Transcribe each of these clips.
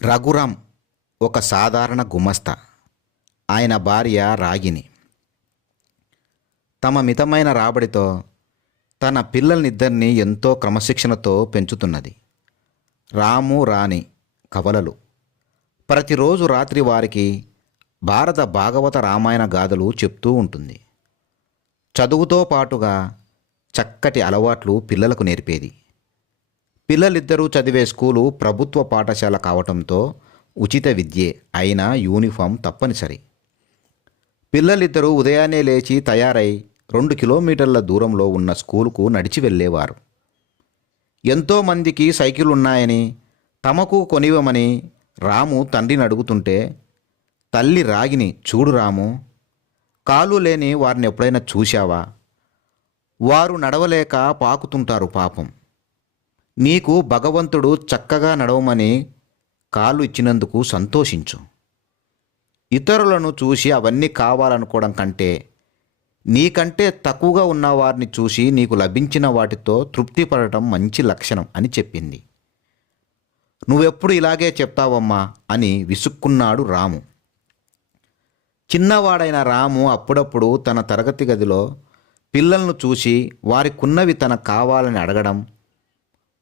రఘురాం ఒక సాధారణ గుమస్తా. ఆయన భార్య రాగిని తమ మితమైన రాబడితో తన పిల్లల్నిద్దరినీ ఎంతో క్రమశిక్షణతో పెంచుతున్నది. రాము రాణి కవలలు ప్రతిరోజు రాత్రి వారికి భారత భాగవత రామాయణ గాథలు చెప్తూ ఉంటుంది. చదువుతో పాటుగా చక్కటి అలవాట్లు పిల్లలకు నేర్పేది. పిల్లలిద్దరూ చదివే స్కూలు ప్రభుత్వ పాఠశాల కావటంతో ఉచిత విద్యే అయినా యూనిఫామ్ తప్పనిసరి. పిల్లలిద్దరూ ఉదయాన్నే లేచి తయారై 2 కిలోమీటర్ల దూరంలో ఉన్న స్కూలుకు నడిచి వెళ్ళేవారు. ఎంతోమందికి సైకిల్ ఉన్నాయని తమకు కొనివ్వమని రాము తండ్రిని అడుగుతుంటే, తల్లి రాగిని, చూడు రాము, కాలు లేని వారిని ఎప్పుడైనా చూశావా? వారు నడవలేక పాకుతుంటారు పాపం. నీకు భగవంతుడు చక్కగా నడవమని కాళ్ళు ఇచ్చినందుకు సంతోషించు. ఇతరులను చూసి అవన్నీ కావాలనుకోవడం కంటే నీకంటే తక్కువగా ఉన్న వారిని చూసి నీకు లభించిన వాటితో తృప్తి పడటం మంచి లక్షణం అని చెప్పింది. నువ్వెప్పుడు ఇలాగే చెప్తావమ్మా అని విసుక్కున్నాడు రాము. చిన్నవాడైన రాము అప్పుడప్పుడు తన తరగతి గదిలో పిల్లలను చూసి వారికున్నవి తనకు కావాలని అడగడం,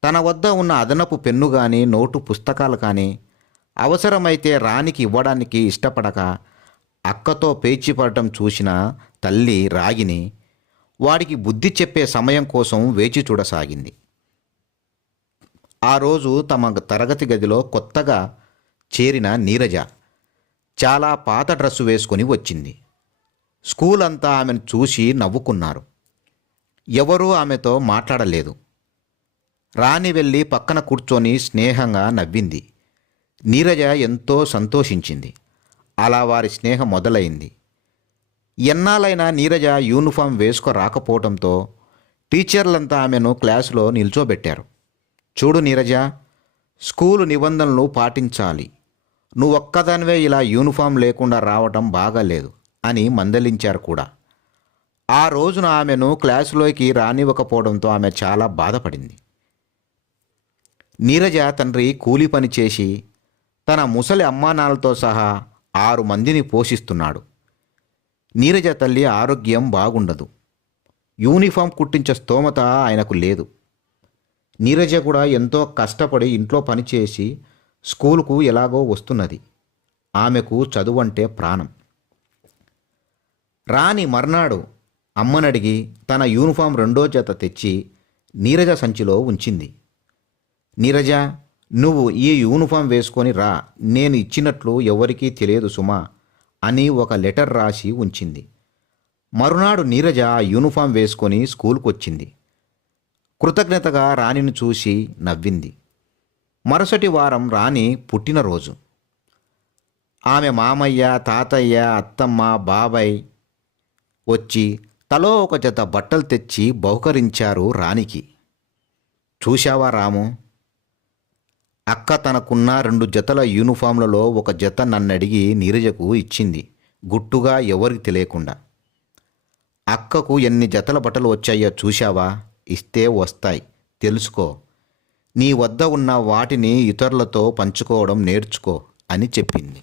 తన వద్ద ఉన్న అదనపు పెన్ను కానీ నోటు పుస్తకాలు కానీ అవసరమైతే రానికి ఇవ్వడానికి ఇష్టపడక అక్కతో పేచీపడటం చూసిన తల్లి రాగిని వాడికి బుద్ధి చెప్పే సమయం కోసం వేచి చూడసాగింది. ఆ రోజు తమ తరగతి గదిలో కొత్తగా చేరిన నీరజ చాలా పాత డ్రెస్సు వేసుకొని వచ్చింది. స్కూల్ అంతా ఆమెను చూసి నవ్వుకున్నారు. ఎవరూ ఆమెతో మాట్లాడలేదు. రాణి వెళ్ళి పక్కన కూర్చొని స్నేహంగా నవ్వింది. నీరజ ఎంతో సంతోషించింది. అలా వారి స్నేహం మొదలైంది. ఎన్నాళ్ళైనా నీరజ యూనిఫామ్ వేసుకు రాకపోవడంతో టీచర్లంతా ఆమెను క్లాసులో నిల్చోబెట్టారు. చూడు నీరజ, స్కూలు నిబంధనలు పాటించాలి. నువ్వొక్కదానివే ఇలా యూనిఫామ్ లేకుండా రావటం బాగాలేదు అని మందలించారు కూడా. ఆ రోజున ఆమెను క్లాసులోకి రానివ్వకపోవడంతో ఆమె చాలా బాధపడింది. నీరజ తండ్రి కూలి పని చేసి తన ముసలి అమ్మానాన్నలతో సహా 6 మందిని పోషిస్తున్నాడు. నీరజ తల్లి ఆరోగ్యం బాగుండదు. యూనిఫామ్ కుట్టించే స్తోమత ఆయనకు లేదు. నీరజ కూడా ఎంతో కష్టపడి ఇంట్లో పనిచేసి స్కూలుకు ఎలాగో వస్తున్నది. ఆమెకు చదువంటే ప్రాణం. రాణి మర్నాడు అమ్మనడిగి తన యూనిఫామ్ 2వ జత తెచ్చి నీరజ సంచిలో ఉంచింది. నీరజ, నువ్వు ఈ యూనిఫామ్ వేసుకొని రా, నేను ఇచ్చినట్లు ఎవరికీ తెలియదు సుమా అని ఒక లెటర్ రాసి ఉంచింది. మరునాడు నీరజ ఆ యూనిఫామ్ వేసుకొని స్కూల్కు వచ్చింది. కృతజ్ఞతగా రాణిని చూసి నవ్వింది. మరుసటి వారం రాణి పుట్టినరోజు. ఆమె మామయ్య, తాతయ్య, అత్తమ్మ, బాబాయ్ వచ్చి తలో ఒక జత బట్టలు తెచ్చి బహుకరించారు రాణికి. చూశావా రాము, అక్క తనకున్న 2 జతల యూనిఫామ్లలో ఒక జత నన్నడిగి నీరజకు ఇచ్చింది, గుట్టుగా ఎవరికి తెలియకుండా. అక్కకు ఎన్ని జతల బట్టలు వచ్చాయో చూశావా? ఇస్తే వస్తాయి, తెలుసుకో. నీ వద్ద ఉన్న వాటిని ఇతరులతో పంచుకోవడం నేర్చుకో అని చెప్పింది.